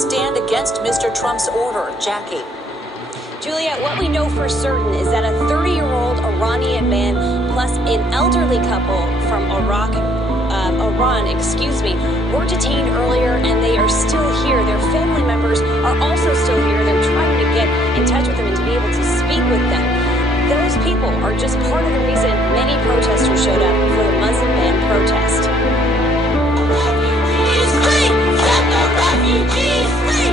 stand against Mr. Trump's order. Jackie. Juliet, what we know for certain is that a 30-year-old Iranian man plus an elderly couple from Iran, were detained earlier, and they are still here. Their family members are also still here. They're trying to get in touch with them and to be able to speak with them. Those people are just part of the reason many protesters showed up for the Muslim ban protest. Refugees free! Set the refugees free!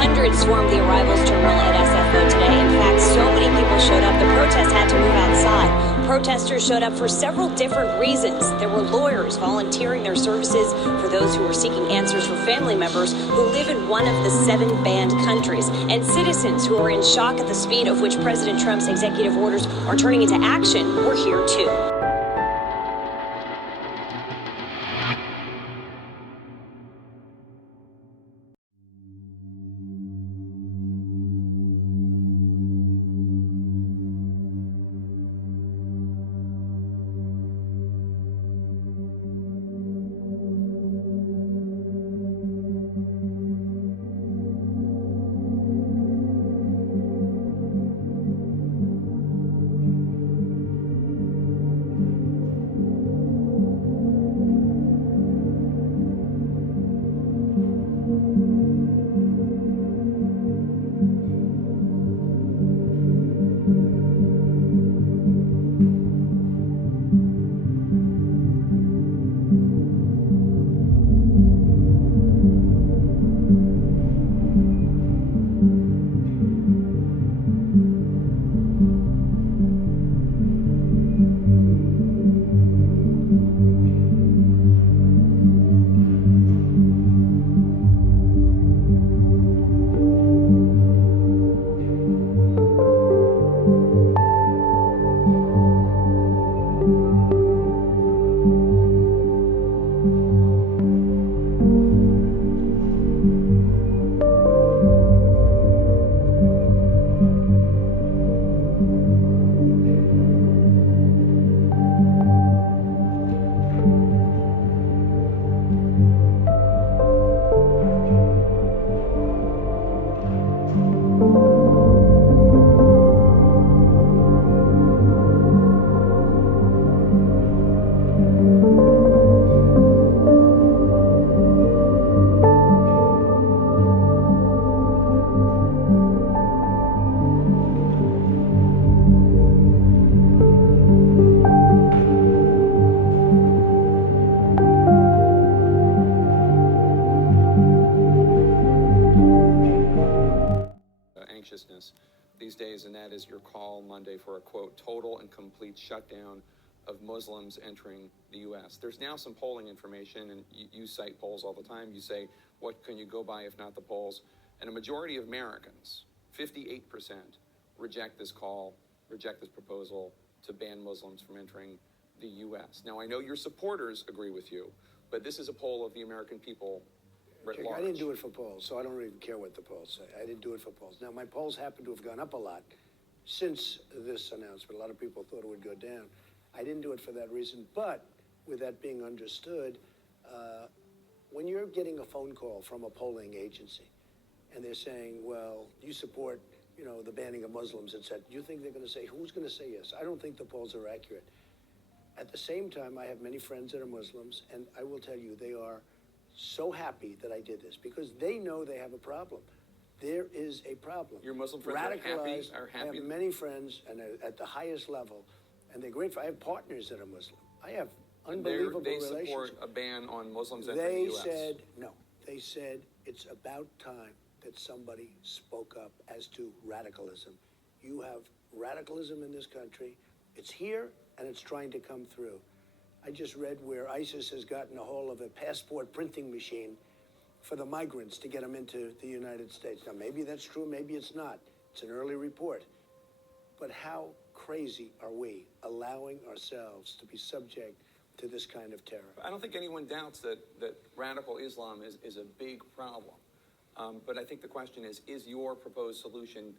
Hundreds swarmed the arrivals terminal at SFO today. In fact, so many people showed up, the protest had to move outside. Protesters showed up for several different reasons. There were lawyers volunteering their services for those who were seeking answers for family members who live in one of the 7 banned countries, and citizens who are in shock at the speed of which President Trump's executive orders are turning into action were here too. These days, and that is your call Monday for a, quote, total and complete shutdown of Muslims entering the U.S. There's now some polling information, and you cite polls all the time. You say, what can you go by if not the polls? And a majority of Americans, 58%, reject this call, reject this proposal to ban Muslims from entering the U.S. Now, I know your supporters agree with you, but this is a poll of the American people. I didn't do it for polls, so I don't even care what the polls say. I didn't do it for polls. Now, my polls happen to have gone up a lot since this announcement. A lot of people thought it would go down. I didn't do it for that reason, but with that being understood, when you're getting a phone call from a polling agency and they're saying, well, you support, the banning of Muslims, etc., do you think they're going to say, who's going to say yes? I don't think the polls are accurate. At the same time, I have many friends that are Muslims, and I will tell you, they are so happy that I did this because they know they have a problem. There is a problem. Your Muslim friends are happy? I have many friends and at the highest level, and they're grateful. I have partners that are Muslim. I have unbelievable relations. They support a ban on Muslims entering the U.S. They said it's about time that somebody spoke up as to radicalism. You have radicalism in this country. It's here, and it's trying to come through. I just read where ISIS has gotten a hold of a passport printing machine for the migrants to get them into the United States. Now, maybe that's true, maybe it's not. It's an early report. But how crazy are we allowing ourselves to be subject to this kind of terror? I don't think anyone doubts that radical Islam is a big problem. But I think the question is your proposed solution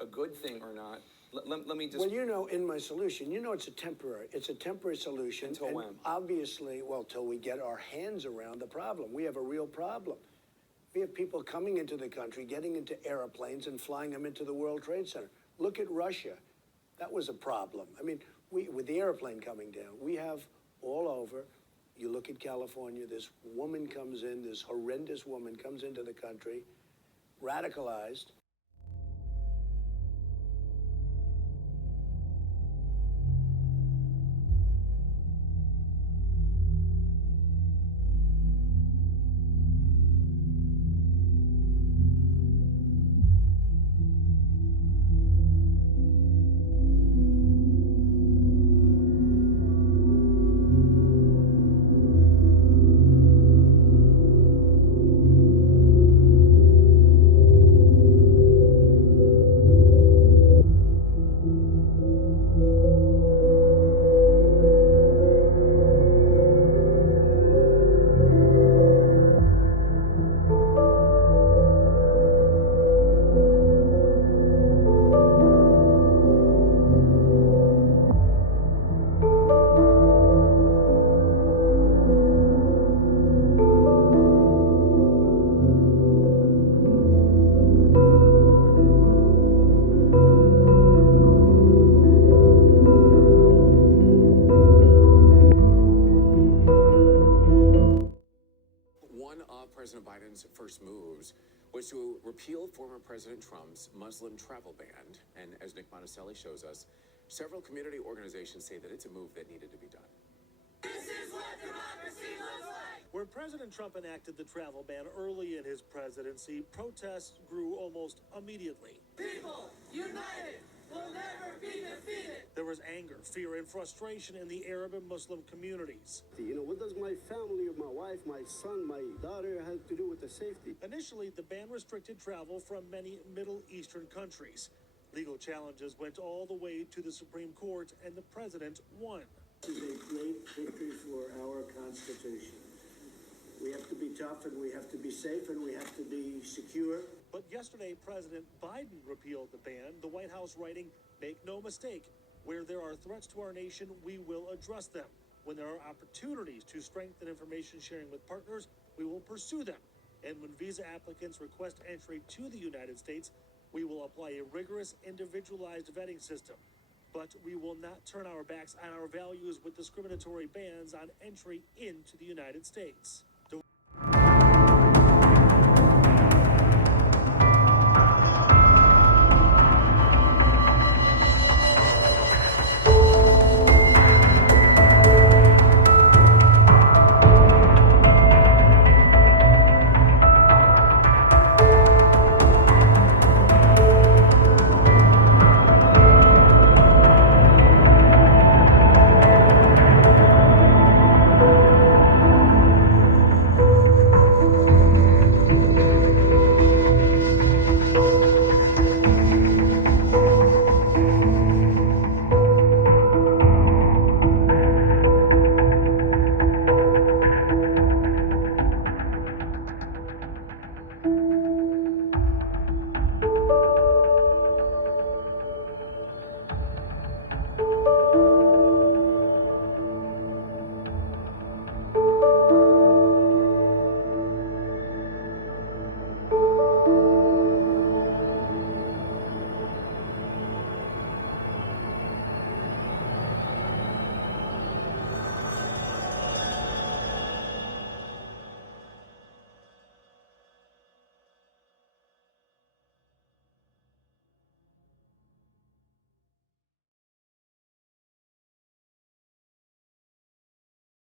a good thing or not? Let me just... Well, in my solution, it's a temporary solution. Until when? Obviously, till we get our hands around the problem. We have a real problem. We have people coming into the country, getting into airplanes and flying them into the World Trade Center. Look at Russia. That was a problem. I mean, with the airplane coming down, we have all over. You look at California, this woman comes in, this horrendous woman comes into the country, radicalized. President Biden's first moves was to repeal former President Trump's Muslim travel ban. And as Nick Monticelli shows us, several community organizations say that it's a move that needed to be done. This is what democracy looks like. Where President Trump enacted the travel ban early in his presidency, protests grew almost immediately. People united will never be defeated. There was anger, fear, and frustration in the Arab and Muslim communities. You know, what does my family, my wife, my son, my daughter have to do with the safety? Initially, the ban restricted travel from many Middle Eastern countries. Legal challenges went all the way to the Supreme Court, and the president won. This is a great victory for our Constitution. We have to be tough, and we have to be safe, and we have to be secure. But yesterday, President Biden repealed the ban, the White House writing, "Make no mistake, where there are threats to our nation, we will address them. When there are opportunities to strengthen information sharing with partners, we will pursue them. And when visa applicants request entry to the United States, we will apply a rigorous, individualized vetting system. But we will not turn our backs on our values with discriminatory bans on entry into the United States."